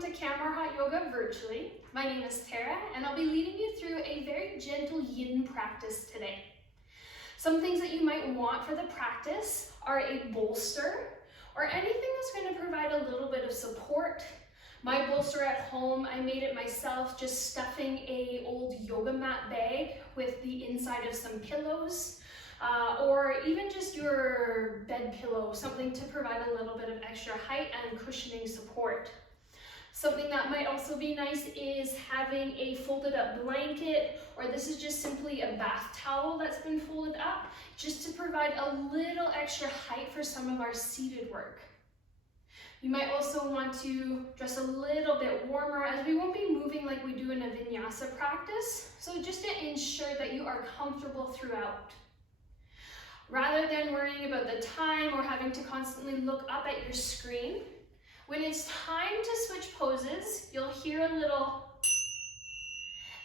welcome to Camera Hot Yoga virtually. My name is Tara and I'll be leading you through a very gentle yin practice today. Some things that you might want for the practice are a bolster or anything that's going to provide a little bit of support. My bolster at home, I made it myself, just stuffing a old yoga mat bag with the inside of some pillows. Or even just your bed pillow, something to provide a little bit of extra height and cushioning support. Something that might also be nice is having a folded up blanket, or this is just simply a bath towel that's been folded up, just to provide a little extra height for some of our seated work. You might also want to dress a little bit warmer, as we won't be moving like we do in a vinyasa practice, so just to ensure that you are comfortable throughout. Rather than worrying about the time or having to constantly look up at your screen, when it's time to switch poses, you'll hear a little,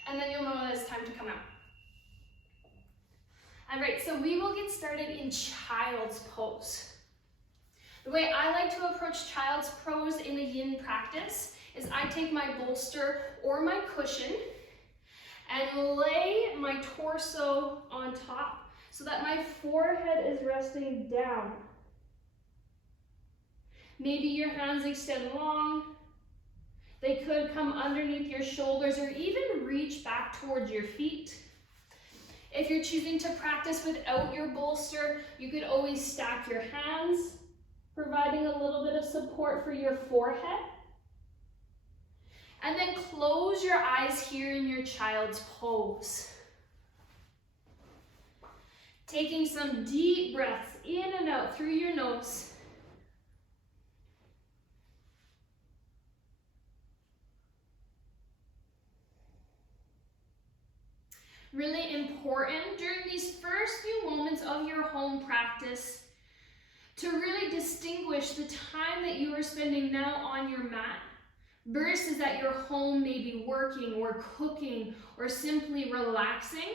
and then you'll know that it's time to come out. All right, so we will get started in child's pose. The way I like to approach child's pose in a yin practice is I take my bolster or my cushion and lay my torso on top, so that my forehead is resting down. Maybe your hands extend long. They could come underneath your shoulders or even reach back towards your feet. If you're choosing to practice without your bolster, you could always stack your hands, providing a little bit of support for your forehead. And then close your eyes here in your child's pose. Taking some deep breaths in and out through your nose. Really important during these first few moments of your home practice to really distinguish the time that you are spending now on your mat versus at your home, maybe working or cooking or simply relaxing.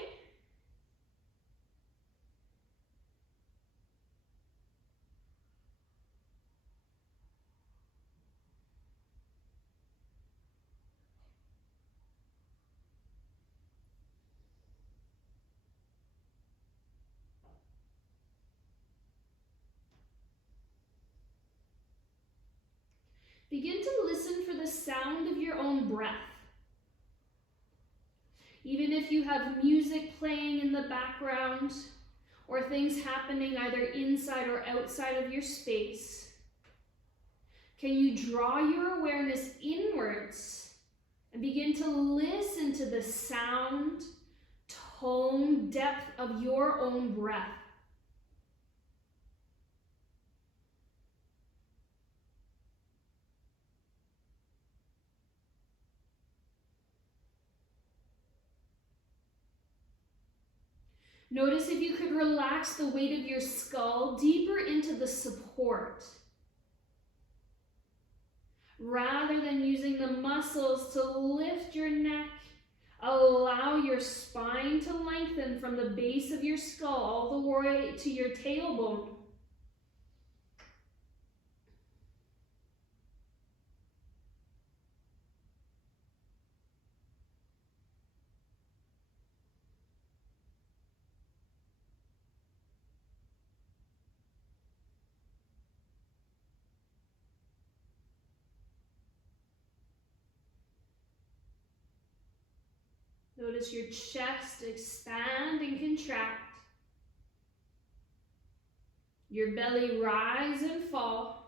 Begin to listen for the sound of your own breath. Even if you have music playing in the background or things happening either inside or outside of your space, can you draw your awareness inwards and begin to listen to the sound, tone, depth of your own breath? Notice if you could relax the weight of your skull deeper into the support, rather than using the muscles to lift your neck. Allow your spine to lengthen from the base of your skull all the way to your tailbone. Notice your chest expand and contract. Your belly rise and fall.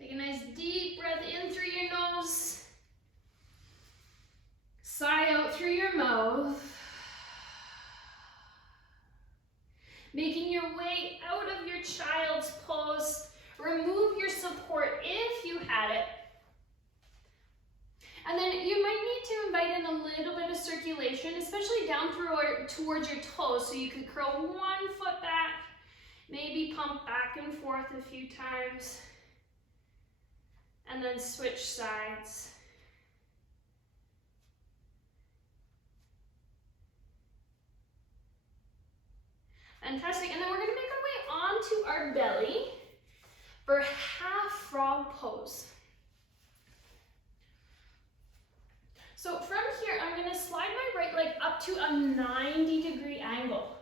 Take a nice deep breath in through your nose. Sigh out through your mouth. Making your way out of your child's pose. Remove your support if you had it. And then you might need to invite in a little bit of circulation, especially down through or towards your toes. So you could curl one foot back, maybe pump back and forth a few times, and then switch sides. Fantastic. And then we're going to make our way onto our belly for half frog pose. So from here, I'm going to slide my right leg up to a 90-degree angle.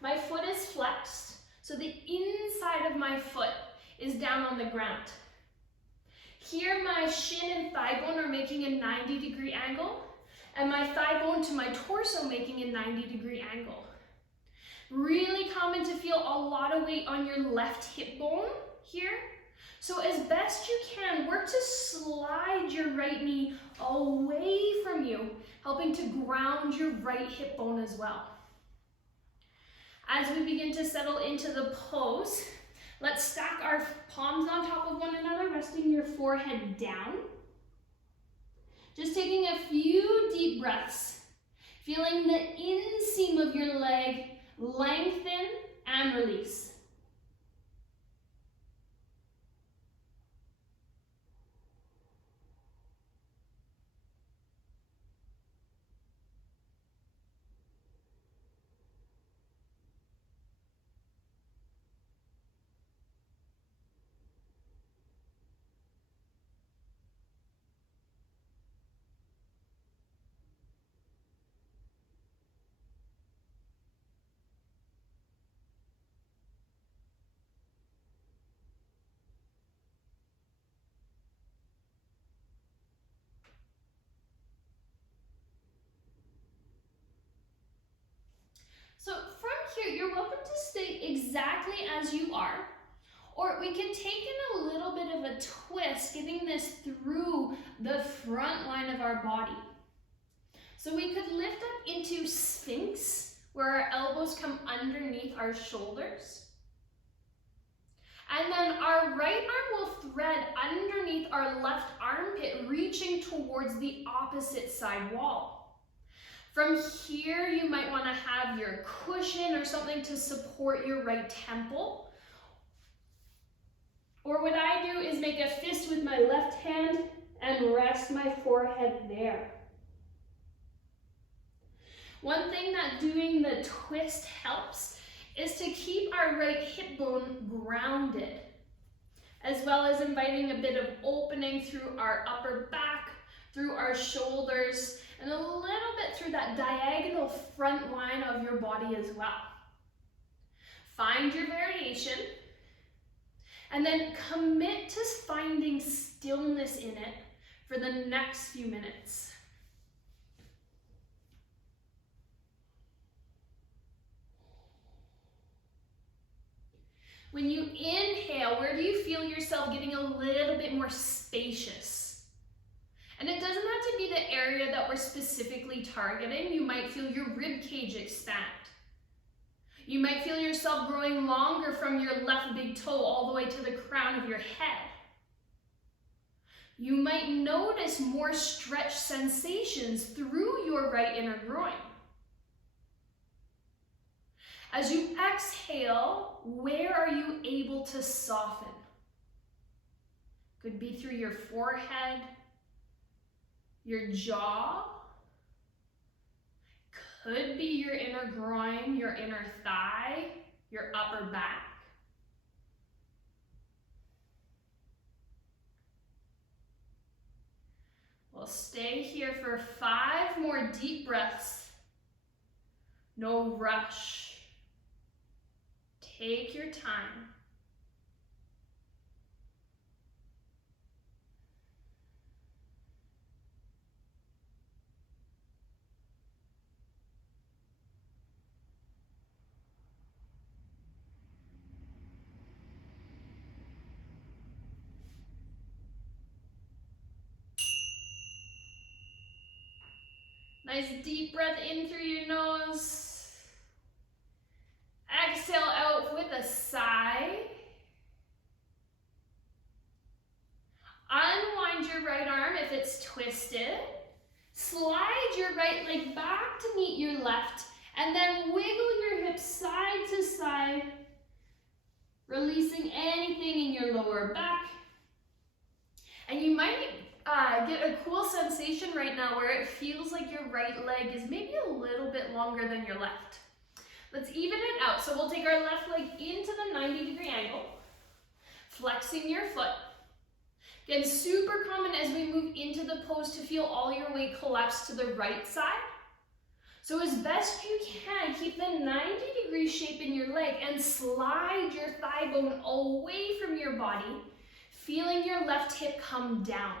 My foot is flexed, so the inside of my foot is down on the ground. Here, my shin and thigh bone are making a 90-degree angle, and my thigh bone to my torso making a 90-degree angle. Really common to feel a lot of weight on your left hip bone here. So as best you can, work to slide your right knee away from you, helping to ground your right hip bone as well. As we begin to settle into the pose, let's stack our palms on top of one another, resting your forehead down. Just taking a few deep breaths, feeling the inseam of your leg lengthen and release. So from here, you're welcome to stay exactly as you are, or we can take in a little bit of a twist, getting this through the front line of our body. So we could lift up into Sphinx, where our elbows come underneath our shoulders. And then our right arm will thread underneath our left armpit, reaching towards the opposite side wall. From here, you might want to have your cushion or something to support your right temple. Or what I do is make a fist with my left hand and rest my forehead there. One thing that doing the twist helps is to keep our right hip bone grounded, as well as inviting a bit of opening through our upper back, through our shoulders, and a little bit through that diagonal front line of your body as well. Find your variation, and then commit to finding stillness in it for the next few minutes. When you inhale, where do you feel yourself getting a little bit more spacious? And it doesn't have to be the area that we're specifically targeting. You might feel your rib cage expand. You might feel yourself growing longer from your left big toe all the way to the crown of your head. You might notice more stretch sensations through your right inner groin. As you exhale, where are you able to soften? Could be through your forehead, your jaw, could be your inner groin, your inner thigh, your upper back. We'll stay here for 5 more deep breaths. No rush. Take your time. Nice deep breath in through your nose. Exhale out with a sigh. Unwind your right arm if it's twisted. twisted. Slide your right leg back to meet your left, and then wiggle your hips side to side, releasing anything in your lower back. And you might get a cool sensation right now where it feels like your right leg is maybe a little bit longer than your left. Let's even it out. So we'll take our left leg into the 90-degree angle, flexing your foot. Again, super common as we move into the pose to feel all your weight collapse to the right side. So as best you can, keep the 90-degree shape in your leg and slide your thigh bone away from your body, feeling your left hip come down.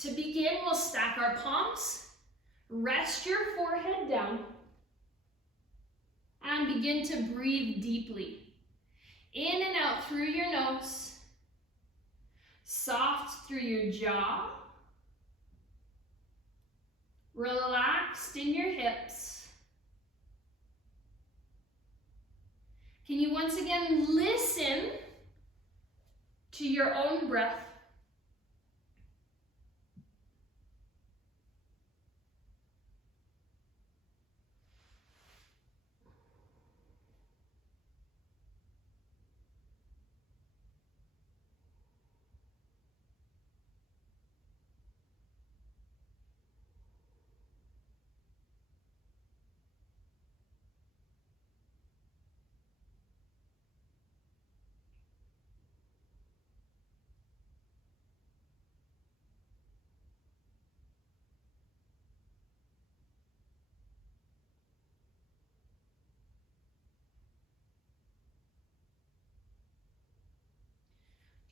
To begin, we'll stack our palms, rest your forehead down, and begin to breathe deeply. In and out through your nose, soft through your jaw, relaxed in your hips. Can you once again listen to your own breath?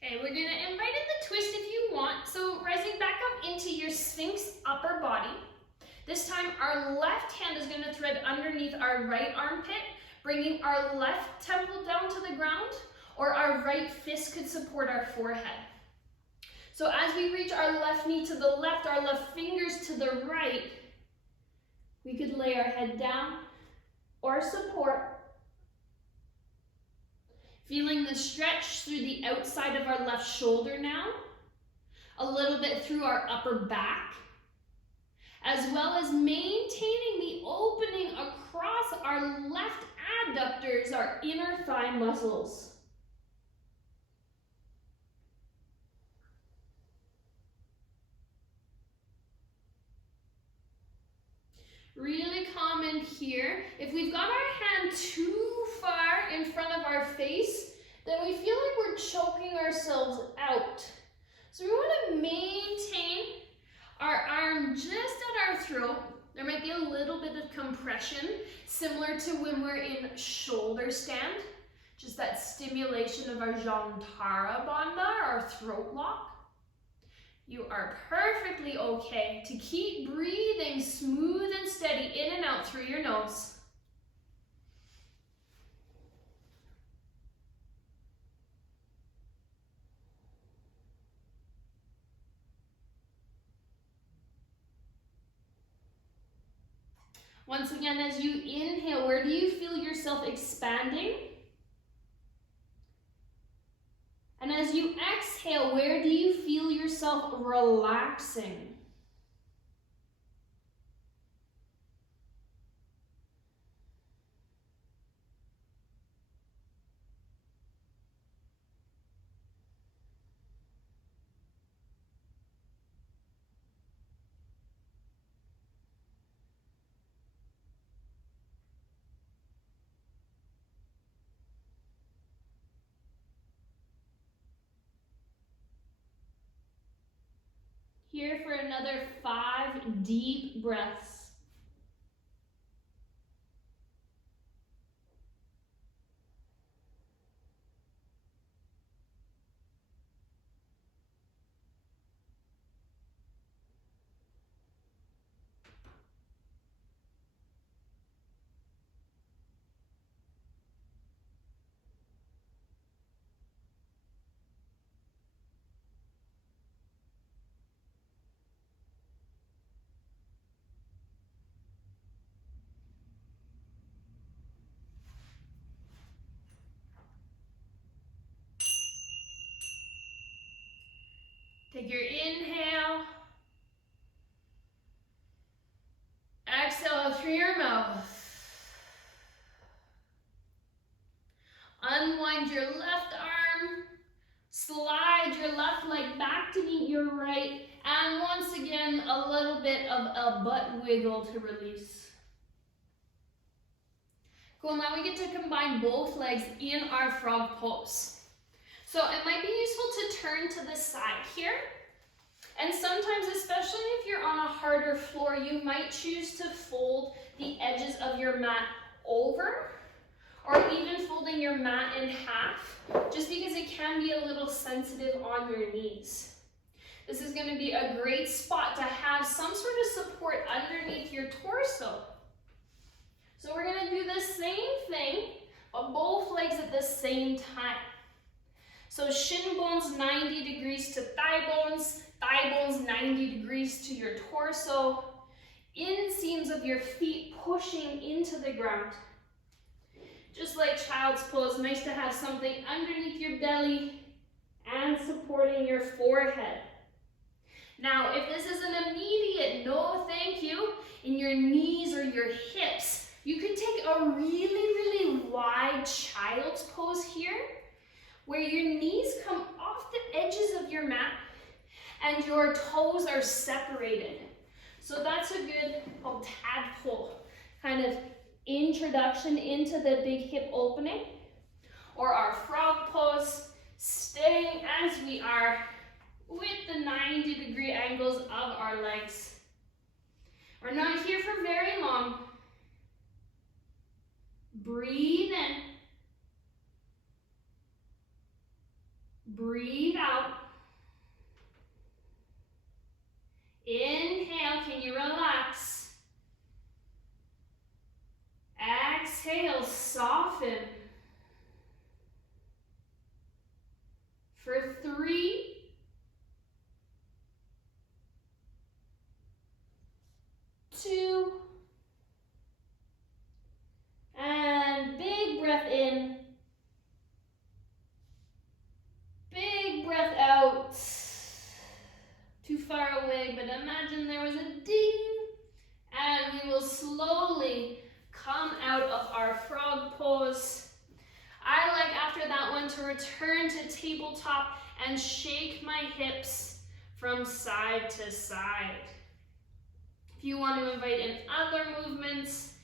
Okay, we're gonna invite in the twist if you want. So rising back up into your Sphinx upper body. This time our left hand is gonna thread underneath our right armpit, bringing our left temple down to the ground, or our right fist could support our forehead. So as we reach our left knee to the left, our left fingers to the right, we could lay our head down or support. Feeling the stretch through the outside of our left shoulder now, a little bit through our upper back, as well as maintaining the opening across our left adductors, our inner thigh muscles. Really common here. If we've got our hand too far in front of our face, then we feel like we're choking ourselves out. So we want to maintain our arm just at our throat. There might be a little bit of compression, similar to when we're in shoulder stand. Just that stimulation of our Jantara Bandha, our throat lock. You are perfectly okay to keep breathing smooth and steady in and out through your nose. Once again, as you inhale, where do you feel yourself expanding? And as you exhale, where do you feel yourself relaxing? Here for another 5 deep breaths. Take your inhale Unwind your left arm. Slide your left leg back to meet your right. And once again, a little bit of a butt wiggle to release. Cool, now we get to combine both legs in our frog pose. So it might be useful to turn to the side here. And sometimes, especially if you're on a harder floor, you might choose to fold the edges of your mat over, or even folding your mat in half, just because it can be a little sensitive on your knees. This is going to be a great spot to have some sort of support underneath your torso. So we're going to do the same thing, but both legs at the same time. So shin bones 90 degrees to thigh bones 90 degrees to your torso, inseams of your feet pushing into the ground. Just like child's pose, nice to have something underneath your belly and supporting your forehead. Now, if this is an immediate no thank you in your knees or your hips, you can take a really wide child's pose here, where your knees come off the edges of your mat and your toes are separated. So that's a good tadpole kind of introduction into the big hip opening. Or our frog pose, staying as we are with the 90-degree angles of our legs. We're not here for very long. Breathe in. Breathe out. Inhale, can you relax? Exhale, soften. For 3, 2, and big breath in. Big breath out. Too far away, but imagine there was a ding, and we will slowly come out of our frog pose. I like after that one to return to tabletop and shake my hips from side to side. If you want to invite in other movements,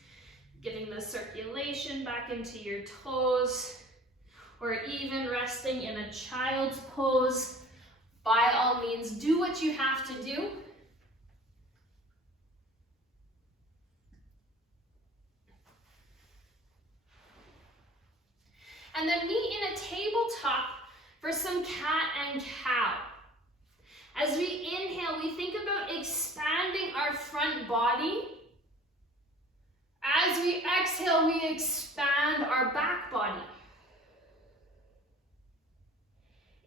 getting the circulation back into your toes, or even resting in a child's pose, by all means, do what you have to do. And then meet in a tabletop for some cat and cow. As we inhale, we think about expanding our front body. As we exhale, we expand our back body.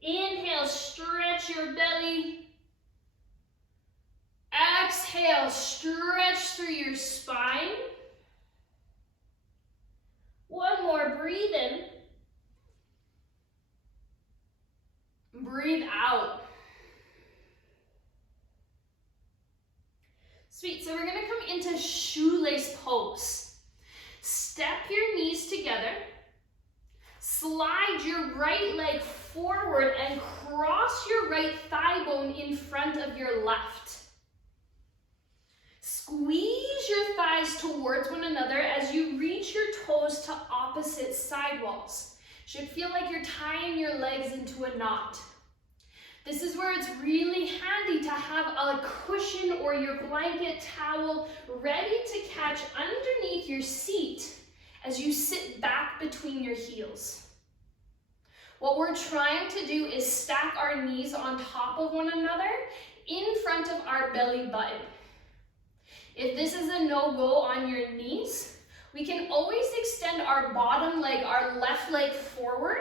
Inhale, stretch your belly. Exhale, stretch through your spine. One more, breathe in. Breathe out. Sweet, so we're gonna come into shoelace pose. Step your knees together. Slide your right leg forward and cross your right thigh bone in front of your left. Squeeze your thighs towards one another as you reach your toes to opposite side walls. Should feel like you're tying your legs into a knot. This is where it's really handy to have a cushion or your blanket towel ready to catch underneath your seat as you sit back between your heels. What we're trying to do is stack our knees on top of one another in front of our belly button. If this is a no-go on your knees, we can always extend our bottom leg, our left leg forward,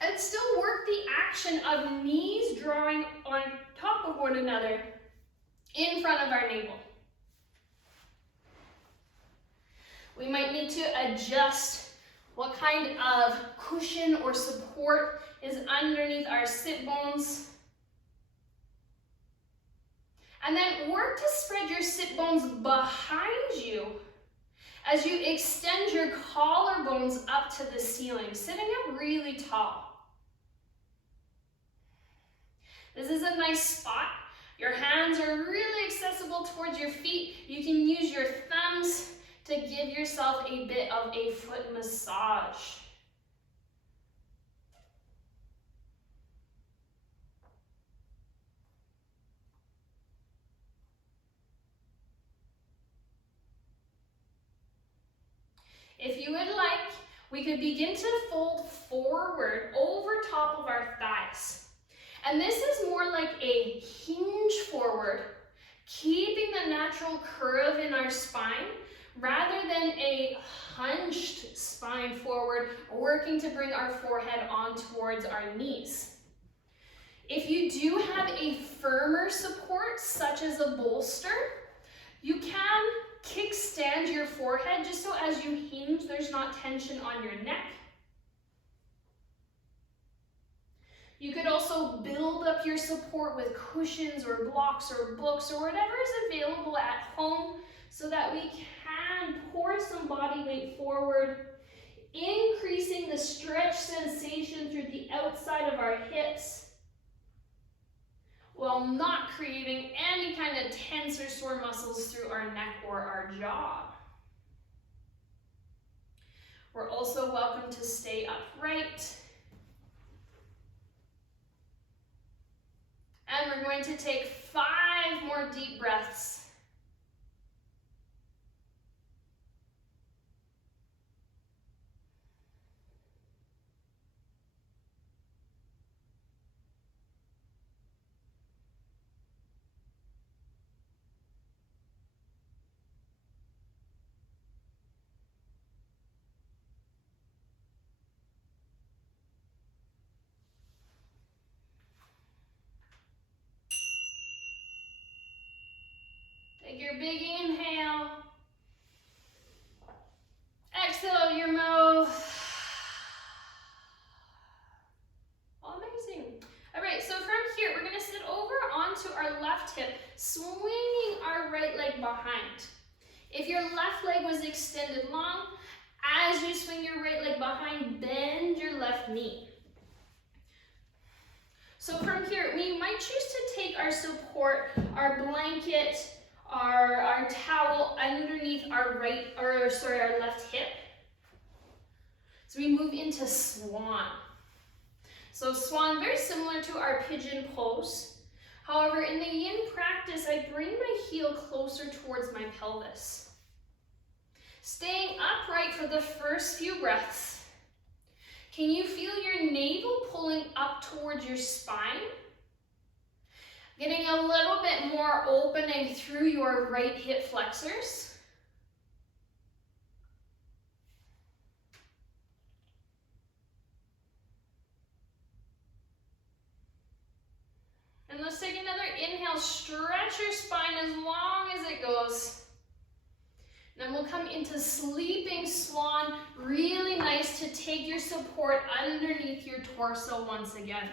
and still work the action of knees drawing on top of one another in front of our navel. We might need to adjust what kind of cushion or support is underneath our sit bones. And then work to spread your sit bones behind you as you extend your collarbones up to the ceiling, sitting up really tall. This is a nice spot. Your hands are really accessible towards your feet. You can use your thumbs to give yourself a bit of a foot massage. If you would like, we could begin to fold forward over top of our thighs. And this is more like a hinge forward, keeping the natural curve in our spine rather than a hunched spine forward, working to bring our forehead on towards our knees. If you do have a firmer support, such as a bolster, you can kickstand your forehead just so as you hinge, there's not tension on your neck. You could also build up your support with cushions or blocks or books or whatever is available at home so that we can pour some body weight forward, increasing the stretch sensation through the outside of our hips while not creating any kind of tense or sore muscles through our neck or our jaw. We're also welcome to stay upright. And we're going to take 5 more deep breaths. Take your big inhale. Exhale out your mouth. Amazing. All right, so from here, we're gonna sit over onto our left hip, swinging our right leg behind. If your left leg was extended long, as you swing your right leg behind, bend your left knee. So from here, we might choose to take our support, our blanket, our towel underneath our our left hip. So we move into Swan. So Swan, very similar to our Pigeon pose. However, in the yin practice, I bring my heel closer towards my pelvis. Staying upright for the first few breaths. Can you feel your navel pulling up towards your spine? Getting a little bit more opening through your right hip flexors. And let's take another inhale, stretch your spine as long as it goes. Then we'll come into sleeping swan, really nice to take your support underneath your torso once again.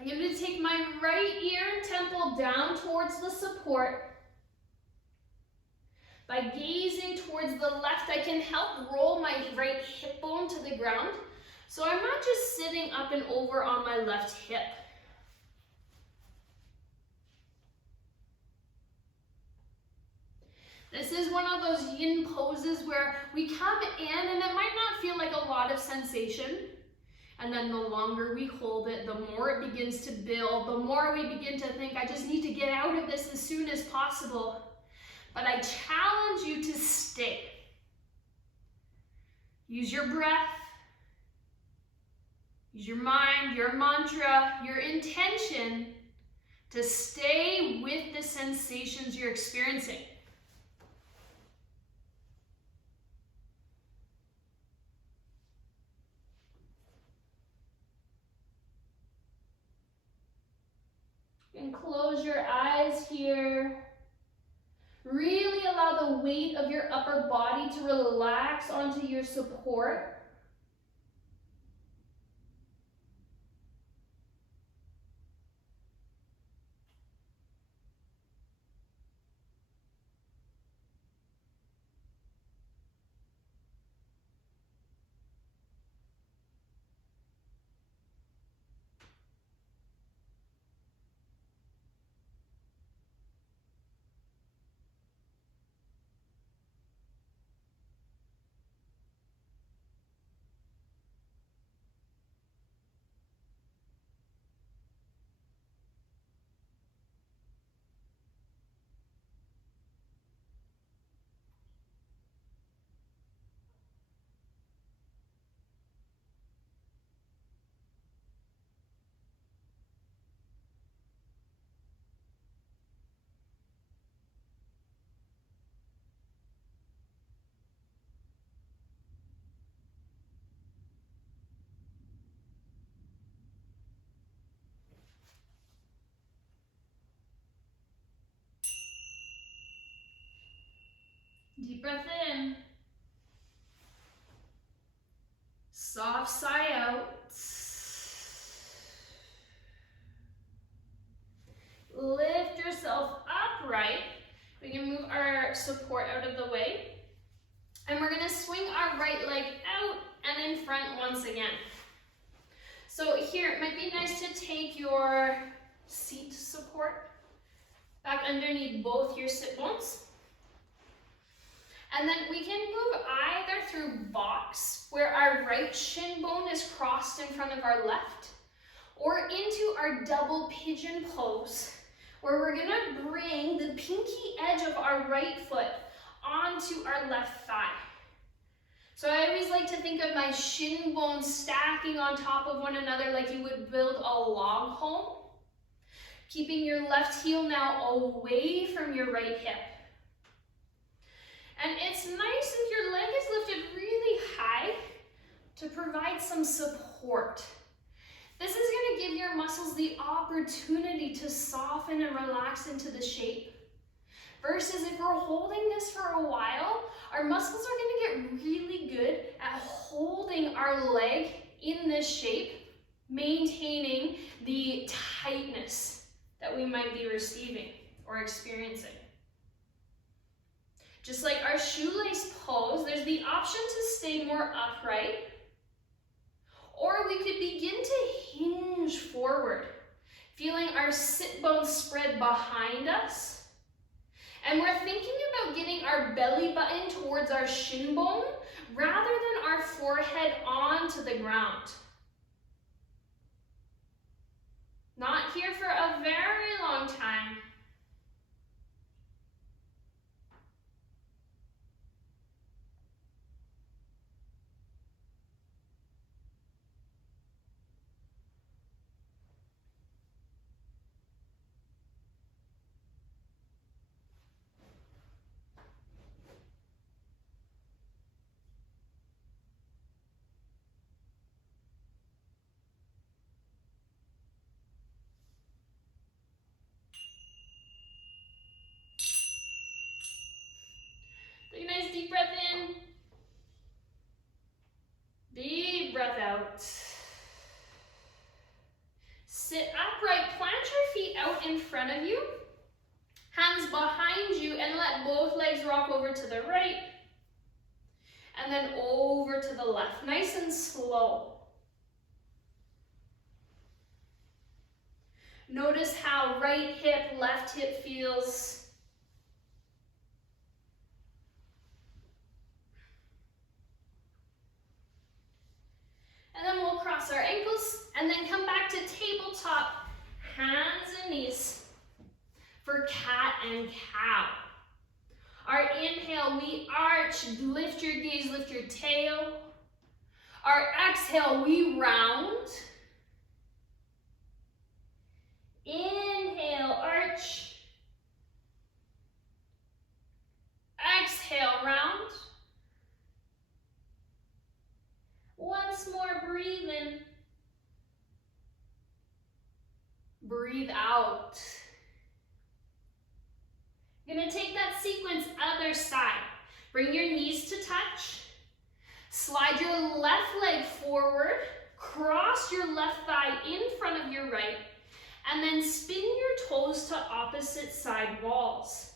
I'm going to take my right ear and temple down towards the support. By gazing towards the left, I can help roll my right hip bone to the ground. So I'm not just sitting up and over on my left hip. This is one of those yin poses where we come in and it might not feel like a lot of sensation. And then the longer we hold it, the more it begins to build, the more we begin to think, I just need to get out of this as soon as possible. But I challenge you to stay. Use your breath, use your mind, your mantra, your intention to stay with the sensations you're experiencing. And close your eyes here. Really allow the weight of your upper body to relax onto your support. Deep breath in. Soft sigh out. Lift yourself upright. We can move our support out of the way. And we're gonna swing our right leg out and in front once again. So here, it might be nice to take your seat support back underneath both your sit bones. And then we can move either through box, where our right shin bone is crossed in front of our left, or into our double pigeon pose, where we're gonna bring the pinky edge of our right foot onto our left thigh. So I always like to think of my shin bones stacking on top of one another like you would build a log home. Keeping your left heel now away from your right hip. And it's nice if your leg is lifted really high to provide some support. This is going to give your muscles the opportunity to soften and relax into the shape. Versus if we're holding this for a while, our muscles are going to get really good at holding our leg in this shape, maintaining the tightness that we might be receiving or experiencing. Just like our shoelace pose, there's the option to stay more upright, or we could begin to hinge forward, feeling our sit bones spread behind us. And we're thinking about getting our belly button towards our shin bone rather than our forehead onto the ground. Not here for a very long time. Take a nice deep breath in. Deep breath out. Sit upright, plant your feet out in front of you. Hands behind you, and let both legs rock over to the right. And then over to the left, nice and slow. Notice how right hip, left hip feels. And then we'll cross our ankles and then come back to tabletop, hands and knees for cat and cow. Our inhale, we arch, lift your gaze, lift your tail. Our exhale, we round. Inhale, arch. Exhale, round. Once more, breathe in. Breathe out. You're gonna take that sequence other side. Bring your knees to touch. Slide your left leg forward. Cross your left thigh in front of your right. And then spin your toes to opposite side walls.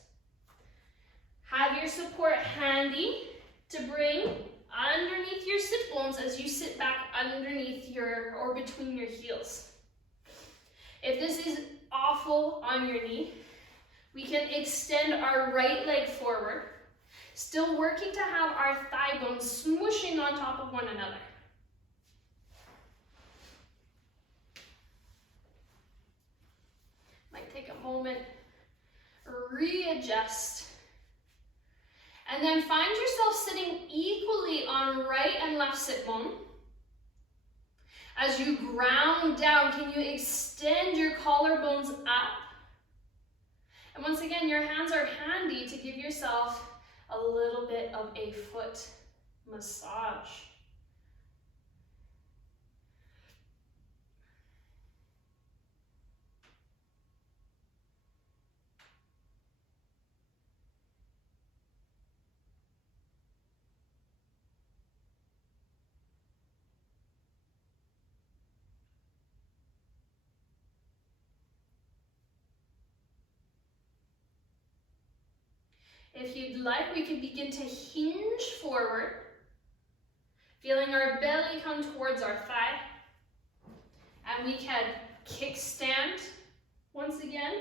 Have your support handy to bring underneath your sit bones as you sit back underneath or between your heels. If this is awful on your knee, we can extend our right leg forward, still working to have our thigh bones smooshing on top of one another. Might take a moment, readjust. And then find yourself sitting equally on right and left sit bone. As you ground down, can you extend your collarbones up? And once again, your hands are handy to give yourself a little bit of a foot massage. If you'd like, we could begin to hinge forward, feeling our belly come towards our thigh. And we can kickstand once again.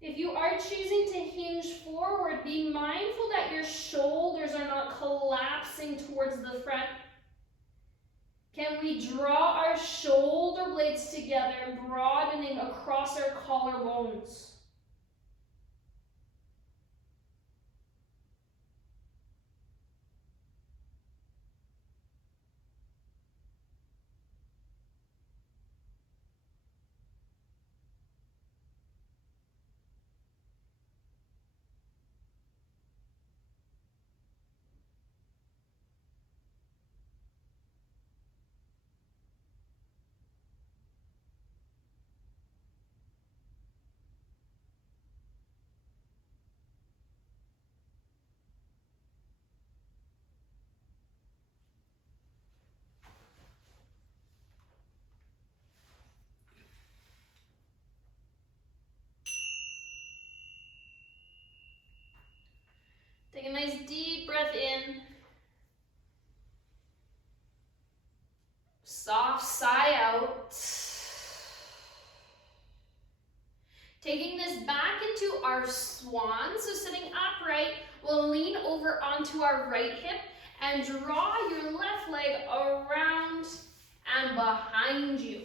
If you are choosing to hinge forward, be mindful that your shoulders are not collapsing towards the front. Can we draw our shoulder blades together, broadening across our collarbones? Take a nice deep breath in. Soft sigh out. Taking this back into our swan, so sitting upright, we'll lean over onto our right hip and draw your left leg around and behind you.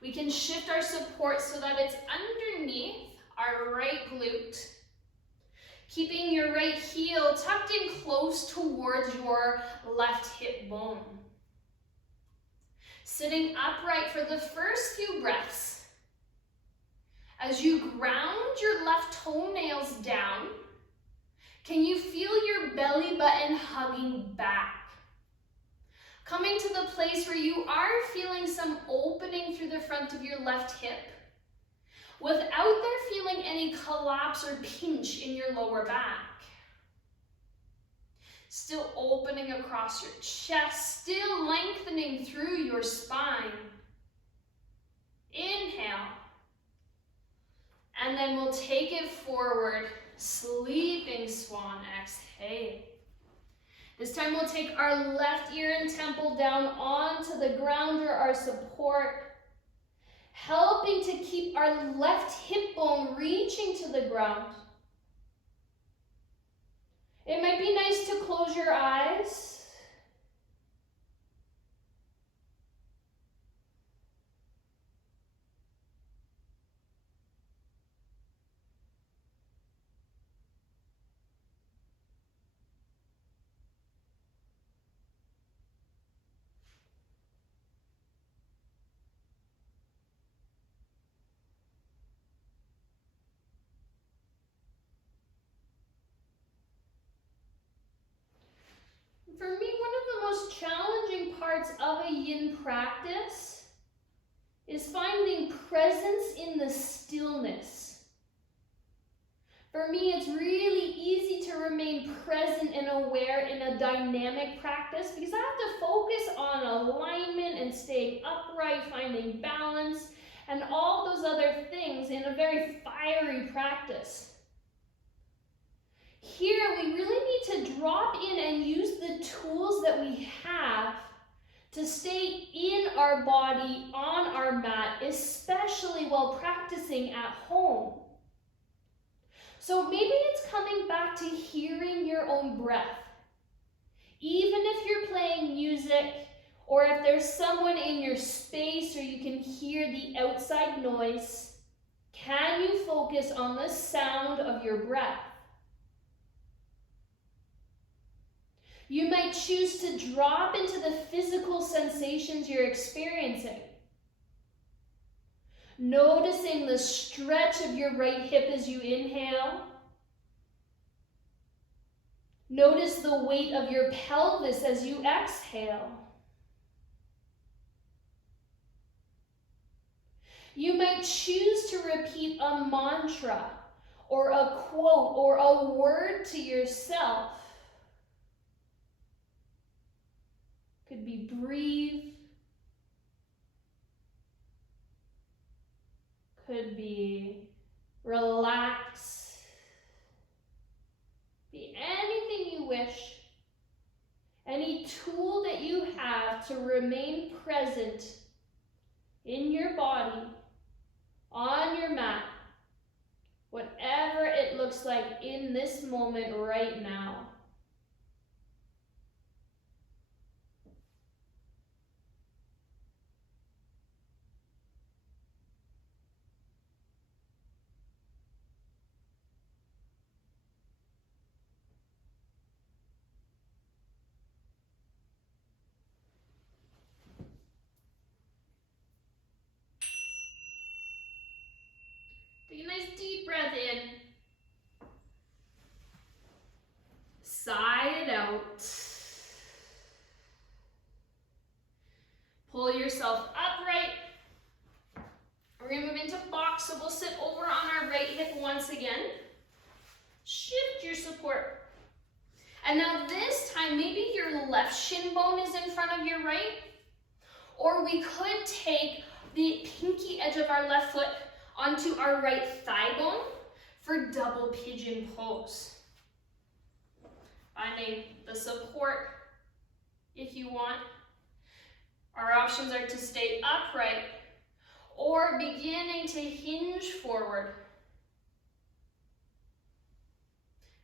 We can shift our support so that it's underneath our right glute. Keeping your right heel tucked in close towards your left hip bone. Sitting upright for the first few breaths. As you ground your left toenails down, can you feel your belly button hugging back? Coming to the place where you are feeling some opening through the front of your left hip, without there feeling any collapse or pinch in your lower back. Still opening across your chest, still lengthening through your spine. Inhale. And then we'll take it forward, sleeping swan, exhale. This time we'll take our left ear and temple down onto the ground or our support, helping to keep our left hip bone reaching to the ground. It might be nice to close your eyes. For me, one of the most challenging parts of a yin practice is finding presence in the stillness. For me, it's really easy to remain present and aware in a dynamic practice because I have to focus on alignment and staying upright, finding balance, and all those other things in a very fiery practice. Here, we really need to drop in and use the tools that we have to stay in our body, on our mat, especially while practicing at home. So maybe it's coming back to hearing your own breath. Even if you're playing music, or if there's someone in your space or you can hear the outside noise, can you focus on the sound of your breath? You might choose to drop into the physical sensations you're experiencing. Noticing the stretch of your right hip as you inhale. Notice the weight of your pelvis as you exhale. You might choose to repeat a mantra or a quote or a word to yourself. Could be breathe. Could be relax. Be anything you wish. Any tool that you have to remain present in your body, on your mat, whatever it looks like in this moment right now. Take a nice deep breath in. Sigh it out. Pull yourself upright. We're going to move into box, so we'll sit over on our right hip once again. Shift your support. And now this time, maybe your left shin bone is in front of your right. Or we could take the pinky edge of our left foot onto our right thigh bone for double pigeon pose. Finding the support if you want. Our options are to stay upright or beginning to hinge forward.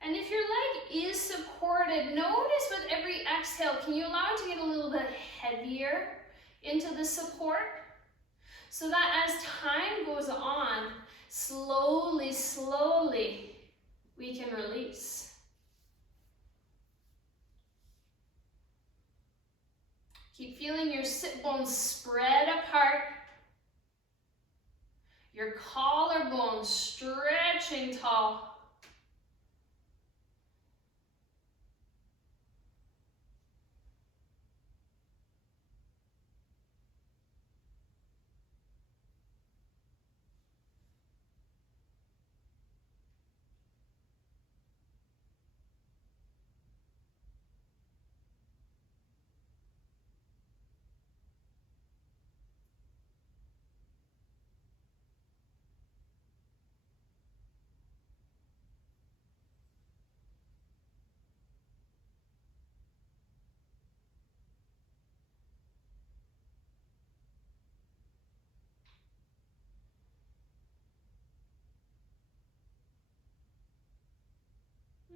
And if your leg is supported, notice with every exhale, can you allow it to get a little bit heavier into the support? So that as time goes on, slowly, slowly, we can release. Keep feeling your sit bones spread apart. Your collarbone stretching tall.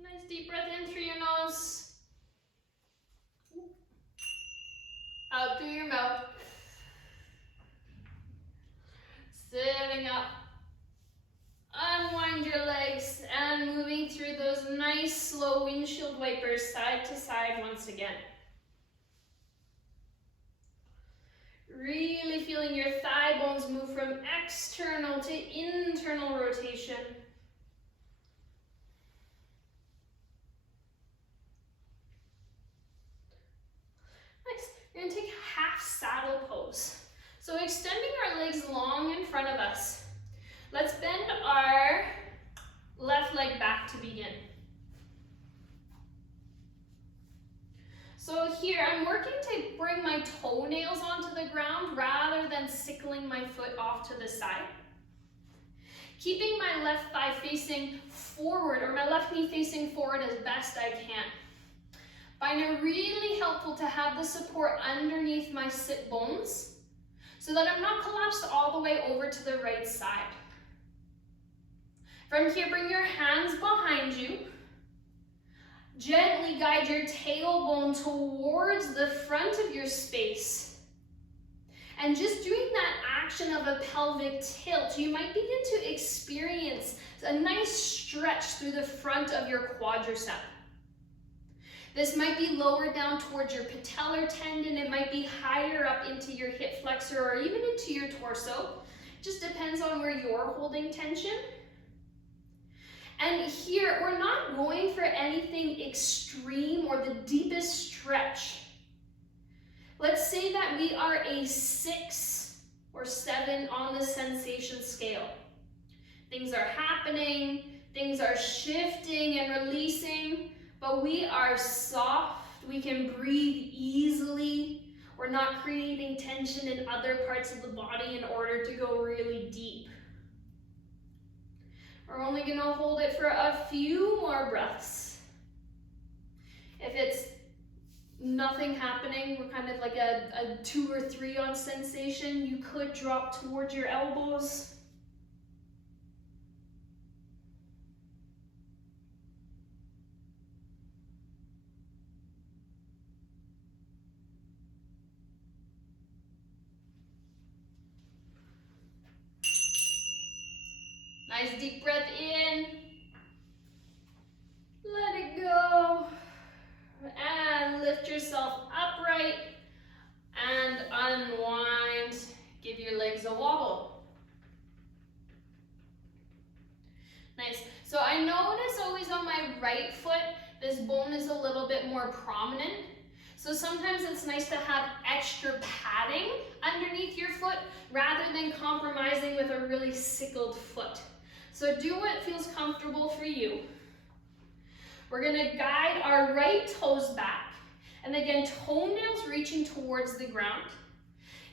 Nice deep breath in through your nose. Out through your mouth. Sitting up. Unwind your legs and moving through those nice slow windshield wipers side to side once again. Really feeling your thigh bones move from external to internal rotation. Nice. We're going to take half saddle pose. So extending our legs long in front of us. Let's bend our left leg back to begin. So here, I'm working to bring my toenails onto the ground rather than sickling my foot off to the side. Keeping my left thigh facing forward, or my left knee facing forward as best I can. Find it really helpful to have the support underneath my sit bones so that I'm not collapsed all the way over to the right side. From here, bring your hands behind you. Gently guide your tailbone towards the front of your space. And just doing that action of a pelvic tilt, you might begin to experience a nice stretch through the front of your quadricep. This might be lower down towards your patellar tendon. It might be higher up into your hip flexor or even into your torso. It just depends on where you're holding tension. And here, we're not going for anything extreme or the deepest stretch. Let's say that we are a 6 or 7 on the sensation scale. Things are happening, things are shifting and releasing, but we are soft, we can breathe easily, We're not creating tension in other parts of the body in order to go really deep. We're only going to hold it for a few more breaths. If it's nothing happening, we're kind of like a 2 or 3 on sensation, you could drop towards your elbows. Nice deep breath in. Let it go. And lift yourself upright and unwind. Give your legs a wobble. Nice. So I notice always on my right foot, this bone is a little bit more prominent. So sometimes it's nice to have extra padding underneath your foot rather than compromising with a really sickled foot. So do what feels comfortable for you. We're gonna guide our right toes back. And again, toenails reaching towards the ground.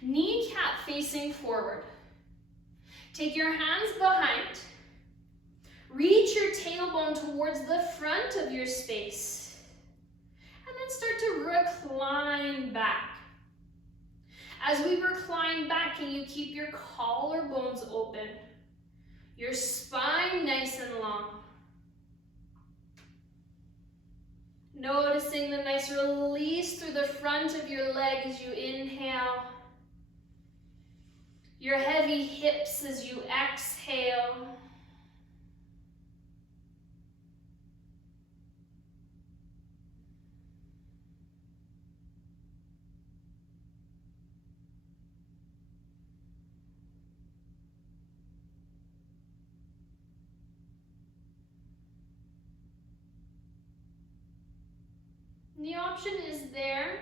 Kneecap facing forward. Take your hands behind. Reach your tailbone towards the front of your space. And then start to recline back. As we recline back, can you keep your collarbones open? Your spine nice and long. Noticing the nice release through the front of your leg as you inhale. Your heavy hips as you exhale. The option is there,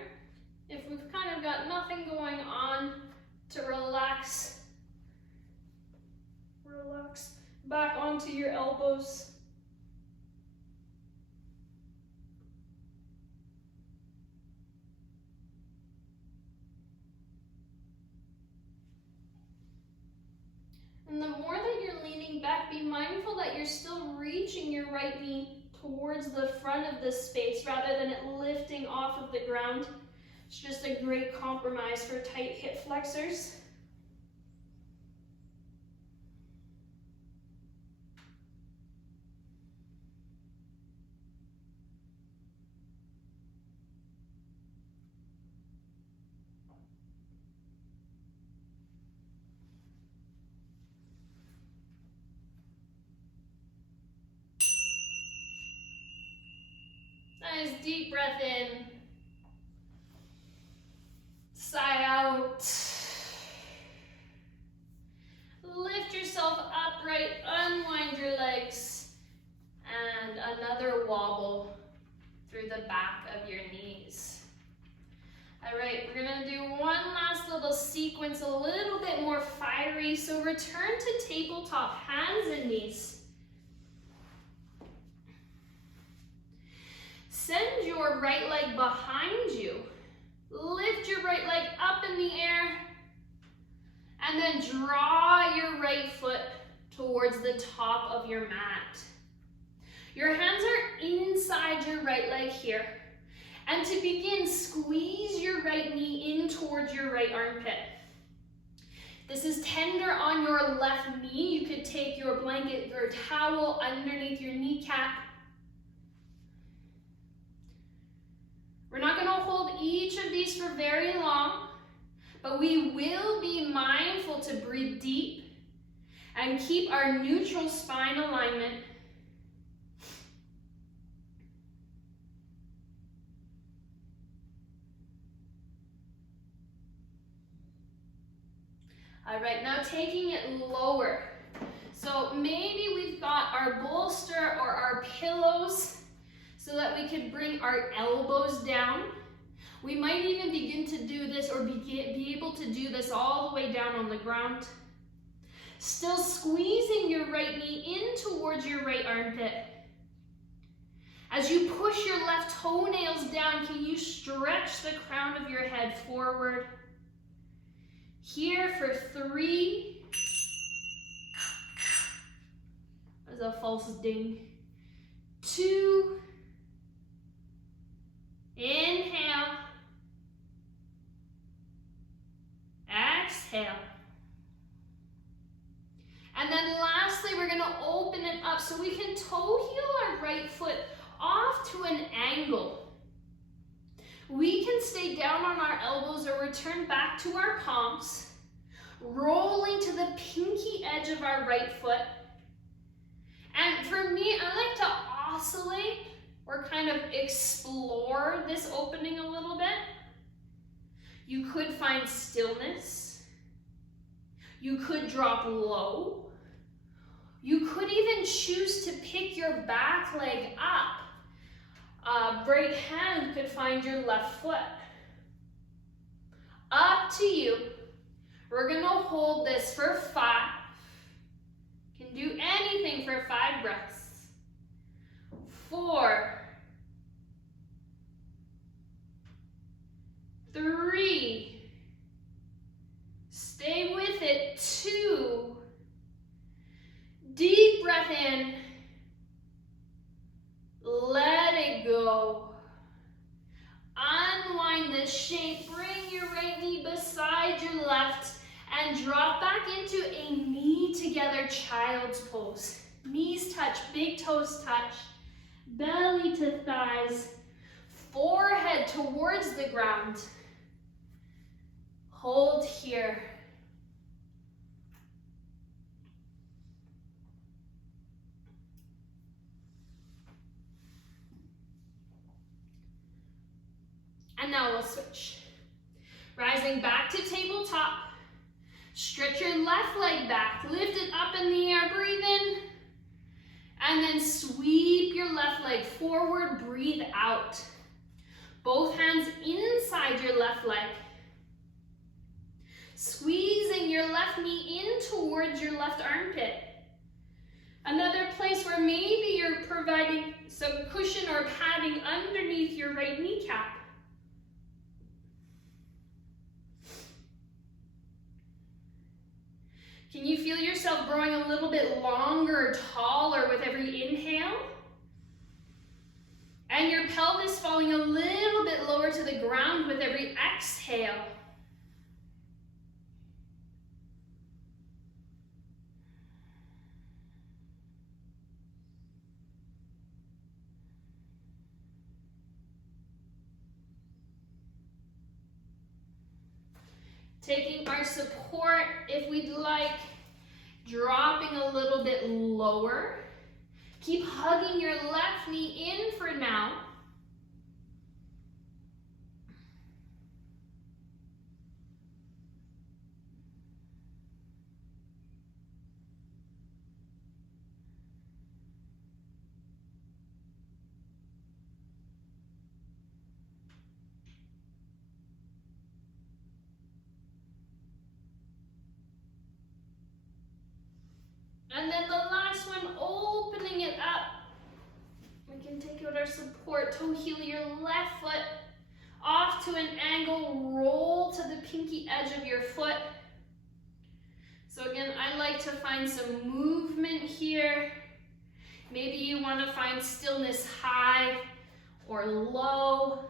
if we've kind of got nothing going on, to relax back onto your elbows. And the more that you're leaning back, be mindful that you're still reaching your right knee towards the front of the space rather than it lifting off of the ground. It's just a great compromise for tight hip flexors. Nice deep breath in. Sigh out. Lift yourself upright, unwind your legs, and another wobble through the back of your knees. All right, we're gonna do one last little sequence, a little bit more fiery. So return to tabletop, hands and knees. Send your right leg behind you. Lift your right leg up in the air. And then draw your right foot towards the top of your mat. Your hands are inside your right leg here. And to begin, squeeze your right knee in towards your right armpit. This is tender on your left knee. You could take your blanket or towel underneath your kneecap. We're not going to hold each of these for very long, but we will be mindful to breathe deep and keep our neutral spine alignment. All right, now taking it lower. So maybe we've got our bolster or our pillows so that we could bring our elbows down. We might even begin to do this or be able to do this all the way down on the ground. Still squeezing your right knee in towards your right armpit. As you push your left toenails down, can you stretch the crown of your head forward? Here for 3. That was a false ding. 2. Inhale. Exhale. And then lastly, we're going to open it up so we can toe heel our right foot off to an angle. We can stay down on our elbows or return back to our palms, rolling to the pinky edge of our right foot. And for me, I like to oscillate or kind of explore this opening a little bit. You could find stillness. You could drop low. You could even choose to pick your back leg up. Right hand could find your left foot. Up to you. We're gonna hold this for 5. Can do anything for 5 breaths. 4. 3. Stay with it. 2. Deep breath in. Let it go. Unwind this shape. Bring your right knee beside your left and drop back into a knee together child's pose. Knees touch, big toes touch, belly to thighs, forehead towards the ground. Hold here. And now we'll switch. Rising back to tabletop. Stretch your left leg back. Lift it up in the air. Breathe in. And then sweep your left leg forward. Breathe out. Both hands inside your left leg. Squeezing your left knee in towards your left armpit. Another place where maybe you're providing some cushion or padding underneath your right kneecap. Can you feel yourself growing a little bit longer, taller with every inhale? And your pelvis falling a little bit lower to the ground with every exhale. Taking our support, if we'd like, dropping a little bit lower. Keep hugging your left knee in for now. And then the last one, opening it up. We can take out our support, toe heel your left foot off to an angle, roll to the pinky edge of your foot. So again, I like to find some movement here. Maybe you want to find stillness high or low.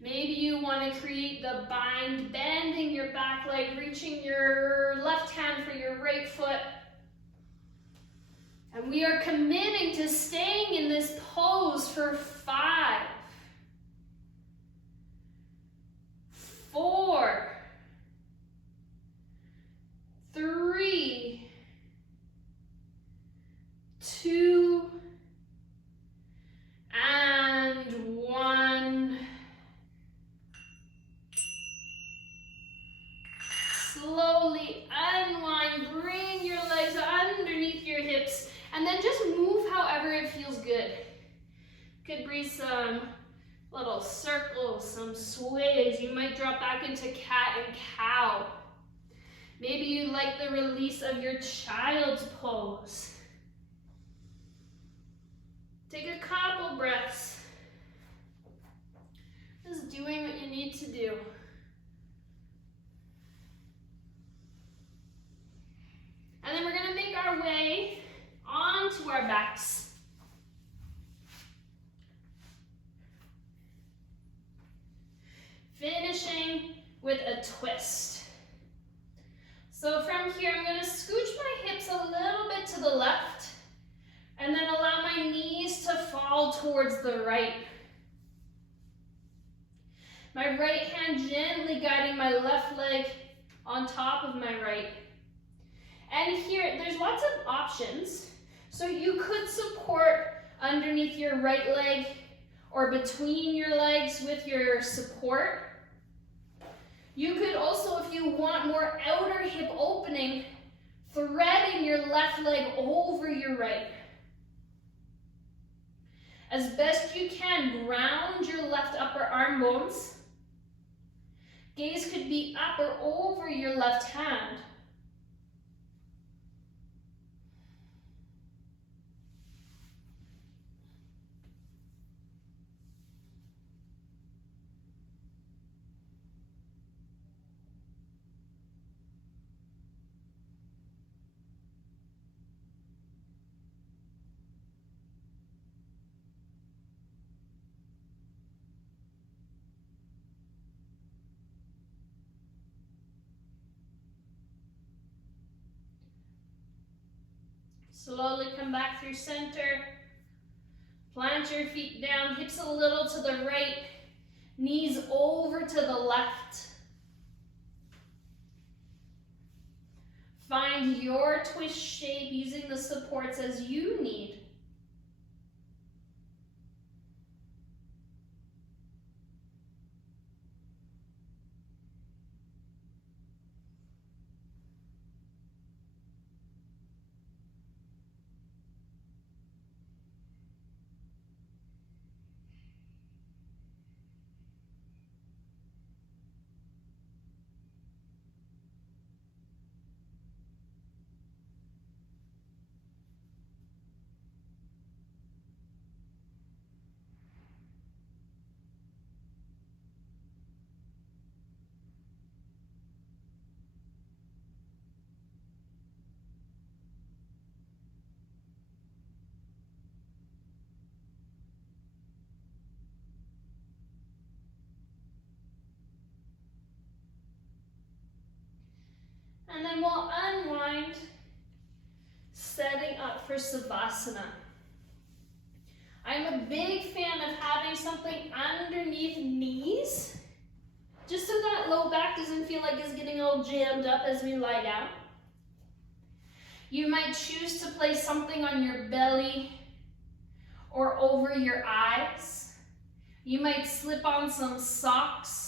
Maybe you want to create the bind, bending your back leg, reaching your left hand for your right foot. And we are committing to staying in this pose for 5, 4, 3, 2, and 1. Slowly unwind, bring your legs underneath your hips. And then just move however it feels good. Could breathe some little circles, some sways. You might drop back into cat and cow. Maybe you like the release of your child's pose. Take a couple breaths. Just doing what you need to do. And then we're going to make our way onto our backs. Finishing with a twist. So from here, I'm going to scooch my hips a little bit to the left and then allow my knees to fall towards the right. My right hand gently guiding my left leg on top of my right. And here, there's lots of options. So you could support underneath your right leg or between your legs with your support. You could also, if you want more outer hip opening, threading your left leg over your right. As best you can, ground your left upper arm bones. Gaze could be up or over your left hand. Slowly come back through center. Plant your feet down, hips a little to the right, knees over to the left. Find your twist shape using the supports as you need. And then we'll unwind, setting up for Savasana. I'm a big fan of having something underneath knees, just so that low back doesn't feel like it's getting all jammed up as we lie down. You might choose to place something on your belly or over your eyes. You might slip on some socks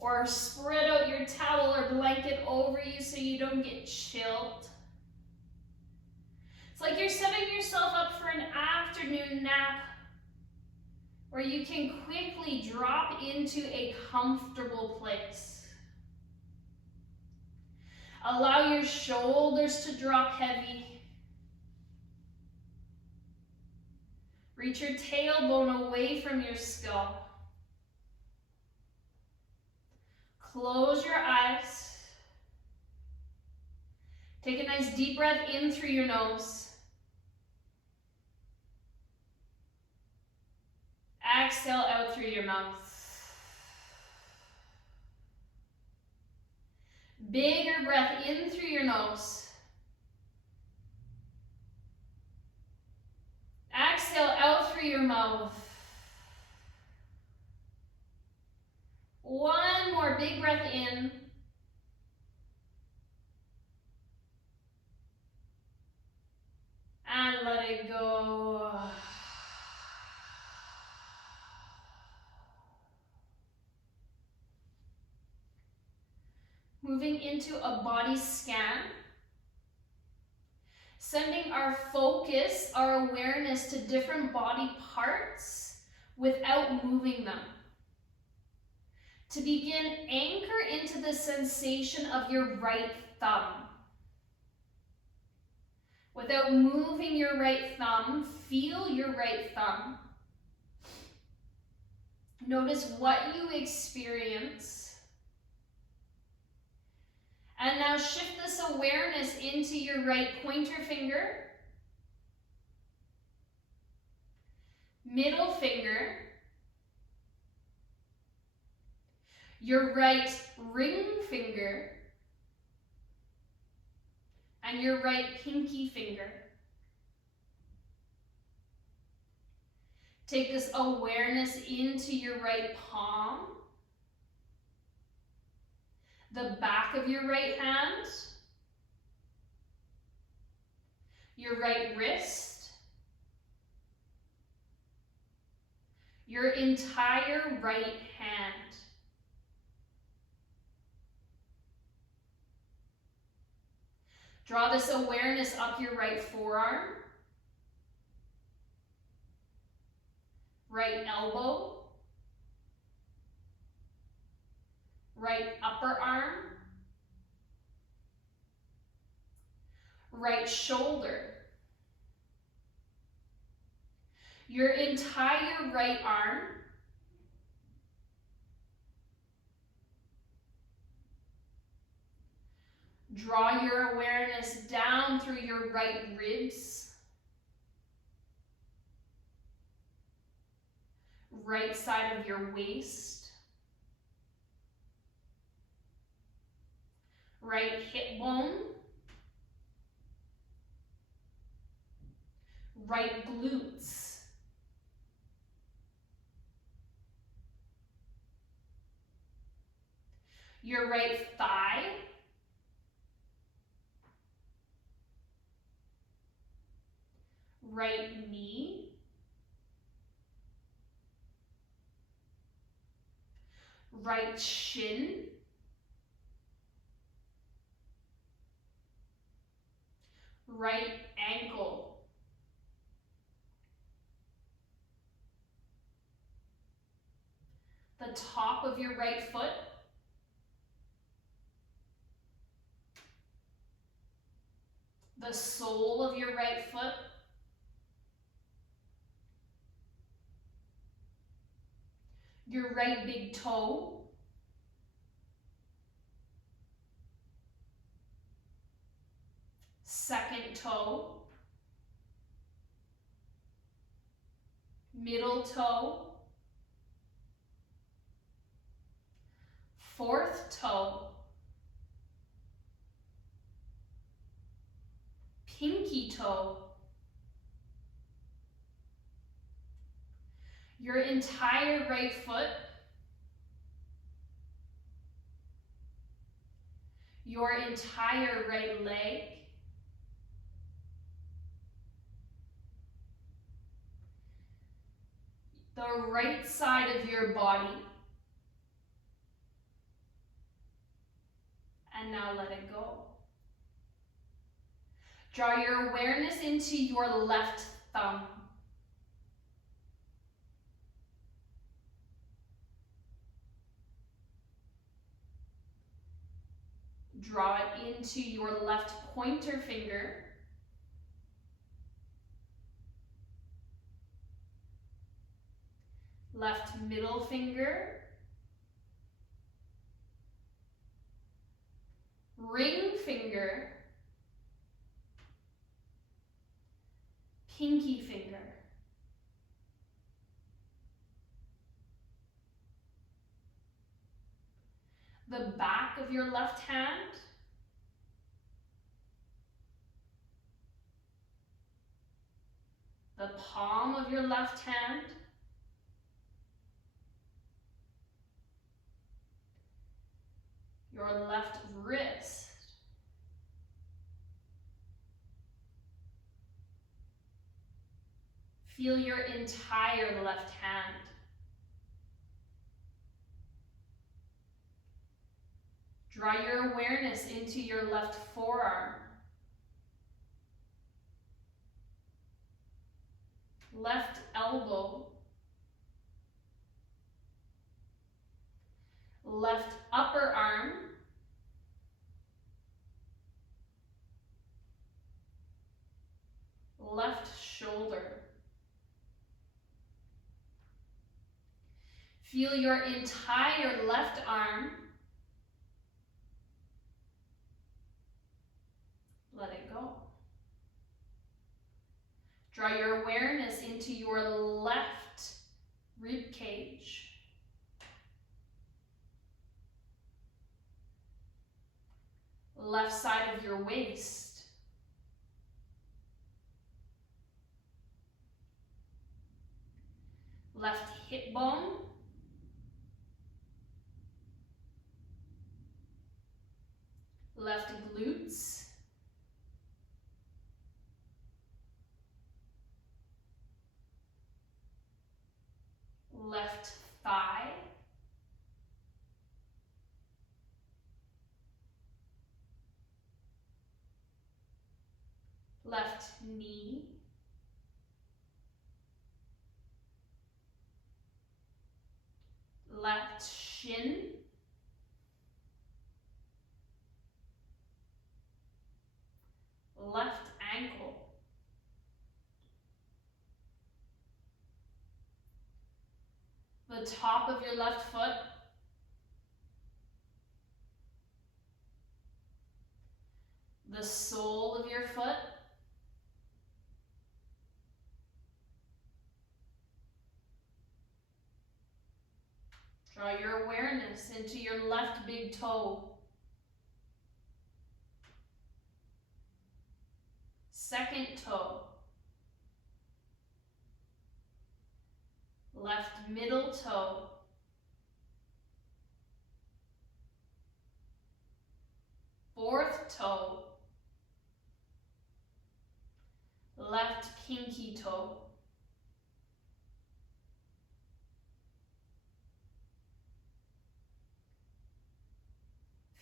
or spread out your towel or blanket over you so you don't get chilled. It's like you're setting yourself up for an afternoon nap where you can quickly drop into a comfortable place. Allow your shoulders to drop heavy. Reach your tailbone away from your skull. Close your eyes. Take a nice deep breath in through your nose. Exhale out through your mouth. Bigger breath in through your nose. Exhale out through your mouth. One more big breath in. And let it go. Moving into a body scan. Sending our focus, our awareness to different body parts without moving them. To begin, anchor into the sensation of your right thumb. With without moving your right thumb, feel your right thumb. Notice what you experience. And now shift this awareness into your right pointer finger, middle finger, your right ring finger, and your right pinky finger. Take this awareness into your right palm, the back of your right hand, your right wrist, your entire right hand. Draw this awareness up your right forearm, right elbow, right upper arm, right shoulder, your entire right arm, draw your awareness down through your right ribs, right side of your waist, right hip bone, right glutes, your right thigh, right knee, right shin, right ankle, the top of your right foot, the sole of your right foot, your right big toe, second toe, middle toe, fourth toe, pinky toe, your entire right foot, your entire right leg, the right side of your body, and now let it go. Draw your awareness into your left thumb. Draw it into your left pointer finger. Left middle finger. Ring finger. Pinky finger. The back of your left hand. The palm of your left hand. Your left wrist. Feel your entire left hand. Draw your awareness into your left forearm. Left elbow. Left upper arm. left shoulder. Feel your entire left arm. Let it go. Draw your awareness into your left rib cage. Left side of your waist. Left hip bone. Left glutes. Left thigh. Left knee. Left shin. Left ankle. The top of your left foot. The sole of your foot. Draw your awareness into your left big toe. Second toe. Left middle toe. Fourth toe. Left pinky toe.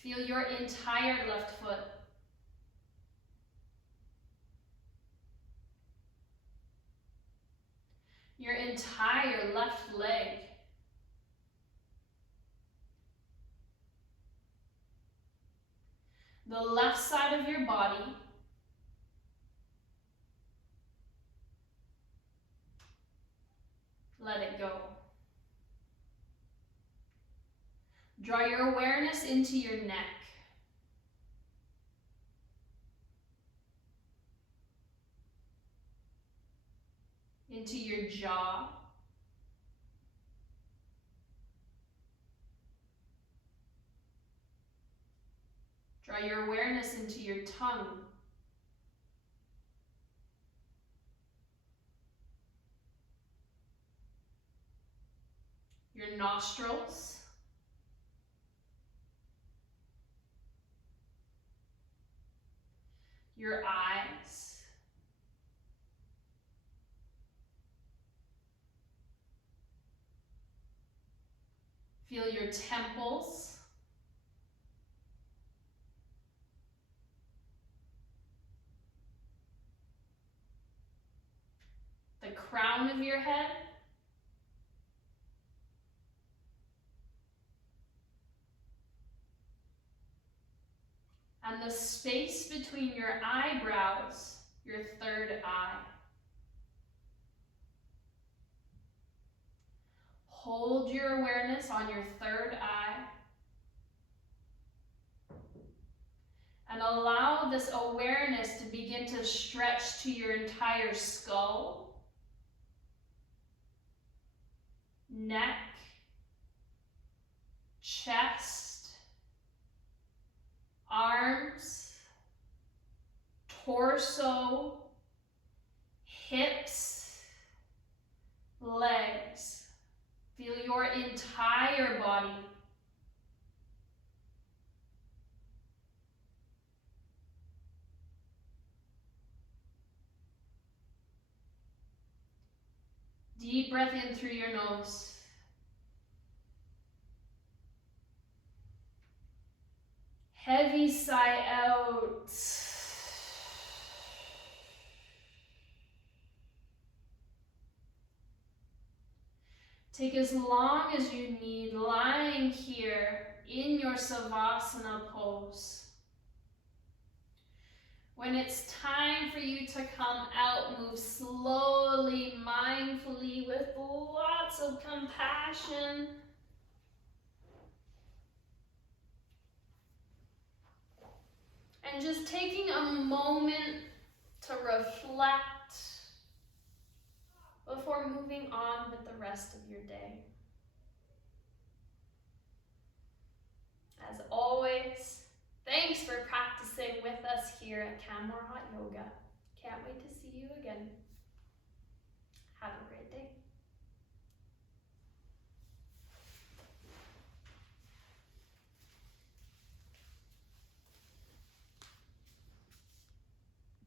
Feel your entire left foot. Your entire left leg. The left side of your body. Let it go. Draw your awareness into your neck. Into your jaw. Draw your awareness into your tongue. Your nostrils. Your eyes. Feel your temples. The crown of your head. And the space between your eyebrows, your third eye. Hold your awareness on your third eye. And allow this awareness to begin to stretch to your entire skull, neck, chest, arms, torso, hips, legs. Feel your entire body. Deep breath in through your nose. Heavy sigh out. Take as long as you need, lying here in your Savasana pose. When it's time for you to come out, move slowly, mindfully, with lots of compassion. And just taking a moment to reflect before moving on with the rest of your day. As always, thanks for practicing with us here at Canmore Hot Yoga. Can't wait to see you again. Have a great day.